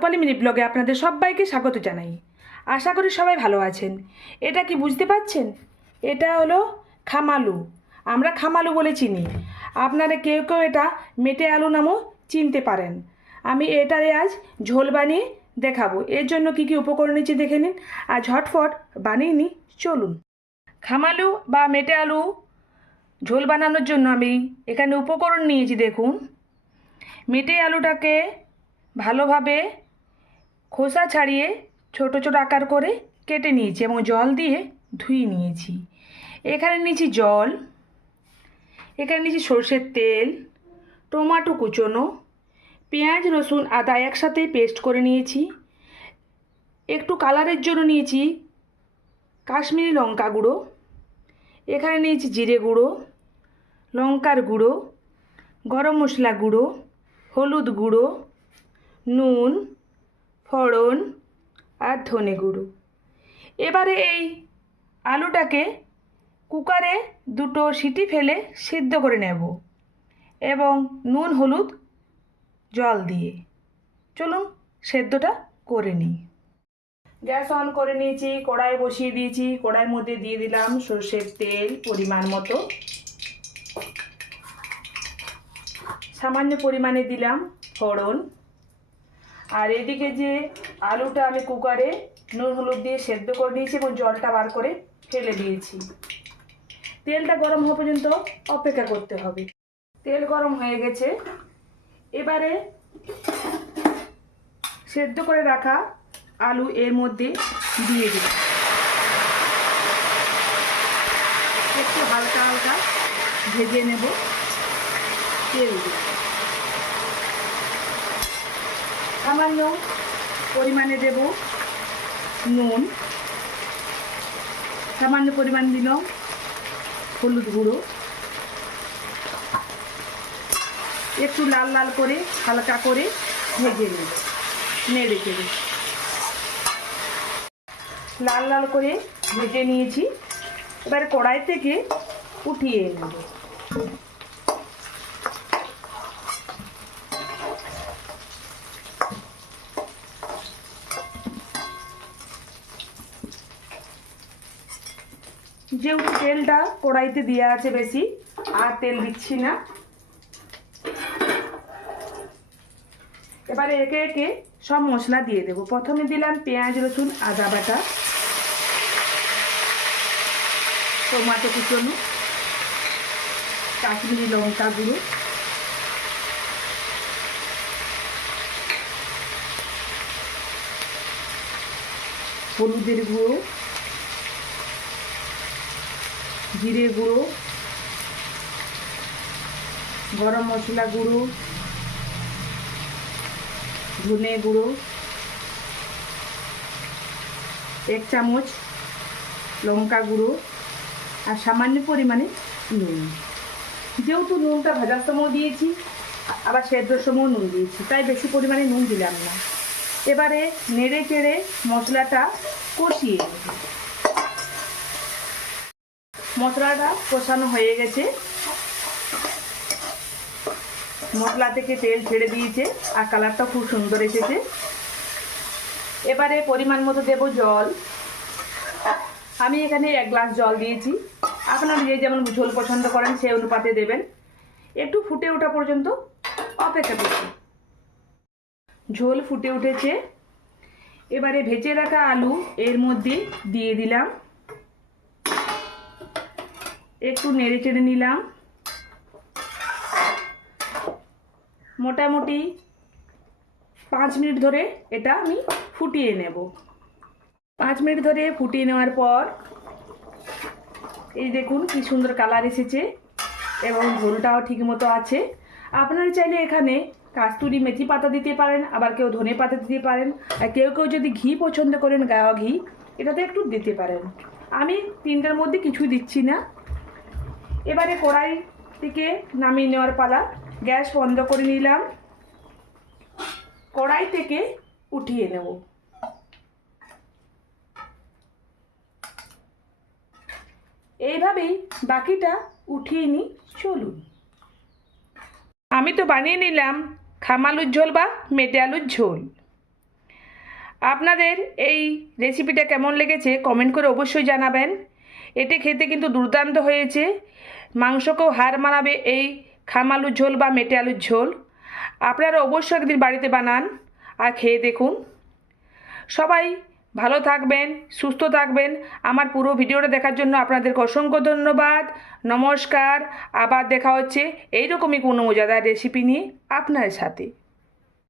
রূপালী mini ব্লগে আপনাদের সবাইকে স্বাগত জানাই। আশা করি সবাই ভালো আছেন। এটা কি বুঝতে পারছেন? এটা হলো খামালু। আমরা খামালু বলে চিনি। আপনারা কেউ কেউ এটা মেটে আলু নামও চিনতে পারেন। আমি এটারে আজ ঝোল বানিয়ে দেখাবো। এর জন্য কি কি উপকরণ নিচ্ছি দেখে নিন। আর ঝটফট বানিয়ে নিই। চলুন। খামালু বা মেটে আলু ঝোল বানানোর জন্য আমি এখানে উপকরণ নিয়েছি। দেখুন। মেটে আলুটাকে ভালোভাবে খোসা ছাড়িয়ে ছোট ছোট আকার করে কেটে নিয়েছি এবং জল দিয়ে ধুয়ে নিয়েছি। এখানে নিয়েছি জল, এখানে নিয়েছি সর্ষের তেল, টমাটো কুচোনো, পেঁয়াজ, রসুন, আদা একসাথে পেস্ট করে নিয়েছি। একটু কালারের জন্য নিয়েছি কাশ্মীরি লঙ্কা গুঁড়ো, এখানে নিয়েছি জিরে গুঁড়ো, লঙ্কার গুঁড়ো, গরম মশলা গুঁড়ো, হলুদ গুঁড়ো, নুন ফড়ন আর ধনে গুঁড়ো। এবারে এই আলুটাকে কুকারে দুটো সিটি ফেলে সিদ্ধ করে নেব এবং নুন, হলুদ, জল দিয়ে। চলুন সেদ্ধটা করে নিই। গ্যাস অন করে নিয়েছি, কড়াই বসিয়ে দিয়েছি, কড়াইয়ের মধ্যে দিয়ে দিলাম সর্ষের তেল পরিমাণ মতো। সামান্য পরিমাণে দিলাম ফোড়ন। আর এদিকে যে আলুটা আমি কুকারে নুন, হলুদ দিয়ে সেদ্ধ করে নিয়েছি এবং জলটা বার করে ফেলে দিয়েছি। তেলটা গরম হওয়া পর্যন্ত অপেক্ষা করতে হবে। তেল গরম হয়ে গেছে। এবারে সেদ্ধ করে রাখা আলু এর মধ্যে দিয়ে দিলাম একটু হালকা হালকা ভেজে নেব। তেল দিয়ে সামান্য পরিমাণে দেব নুন, সামান্য পরিমাণ দিলাম হলুদ গুঁড়ো। একটু লাল লাল করে, হালকা করে ভেজে নেব নেড়ে চেড়ে। লাল লাল করে ভেজে নিয়েছি। এবার কড়াই থেকে উঠিয়ে নেব। যেহেতু তেলটা কড়াইতে দেওয়া আছে বেশি, আর তেল দিচ্ছি না। এবারে একে একে সব মশলা দিয়ে দেবো। প্রথমে দিলাম পেঁয়াজ, রসুন, আদা বাটা, টমাটো কুচনো, কাশ্মীরি লঙ্কা গুঁড়ো, হলুদের গুঁড়ো জিরে গুঁড়ো, গরম মশলা গুঁড়ো, ধনে গুঁড়ো, এক চামচ লঙ্কা গুঁড়ো আর সামান্য পরিমাণে নুন। যেহেতু নুনটা ভাজার সময় দিয়েছি, আবার সেদ্ধর সময় নুন দিয়েছি, তাই বেশি পরিমাণে নুন দিলাম না। এবারে নেড়ে চেড়ে মশলাটা কষিয়ে মশলাটা কষানো হয়ে গেছে। মশলা থেকে তেল ছেড়ে দিয়েছে আর কালারটা খুব সুন্দর এসেছে। এবারে পরিমাণ মতো দেব জল। আমি এখানে এক গ্লাস জল দিয়েছি। আপনারা যে যেমন ঝোল পছন্দ করেন সেই অনুপাতে দেবেন। একটু ফুটে ওঠা পর্যন্ত অপেক্ষা করছি। ঝোল ফুটে উঠেছে। এবারে ভেজে রাখা আলু এর মধ্যে দিয়ে দিলাম। একটু নেড়ে চেড়ে নিলাম। মোটামুটি পাঁচ মিনিট ধরে এটা আমি ফুটিয়ে নেব। পাঁচ মিনিট ধরে ফুটিয়ে নেওয়ার পর এই দেখুন কি সুন্দর কালার এসেছে এবং ঝোলটাও ঠিক মতো আছে। আপনারা চাইলে এখানে কাস্তুরি মেথি পাতা দিতে পারেন, আবার কেউ ধনে পাতা দিতে পারেন, আর কেউ কেউ যদি ঘি পছন্দ করেন, গাওয়া ঘি, এটাতে একটু দিতে পারেন। আমি তিনটার মধ্যে কিছুই দিচ্ছি না। এবারে কড়াই থেকে নামিয়ে নেওয়ার পালা। গ্যাস বন্ধ করে নিলাম। কড়াই থেকে উঠিয়ে নেব। এইভাবেই বাকিটা উঠিয়ে নিই, চলুন। আমি তো বানিয়ে নিলাম খামালুর ঝোল বা মেটে আলুর ঝোল। আপনাদের এই রেসিপিটা কেমন লেগেছে কমেন্ট করে অবশ্যই জানাবেন। এটি খেতে কিন্তু দুর্দান্ত হয়েছে। মাংসকেও হার মানাবে এই খাম আলুর ঝোল বা মেটে আলুর ঝোল। আপনারা অবশ্যই একদিন বাড়িতে বানান আর খেয়ে দেখুন। সবাই ভালো থাকবেন, সুস্থ থাকবেন। আমার পুরো ভিডিওটা দেখার জন্য আপনাদেরকে অসংখ্য ধন্যবাদ। নমস্কার। আবার দেখা হচ্ছে এইরকমই কোনো মজাদার রেসিপি নিয়ে আপনার সাথে।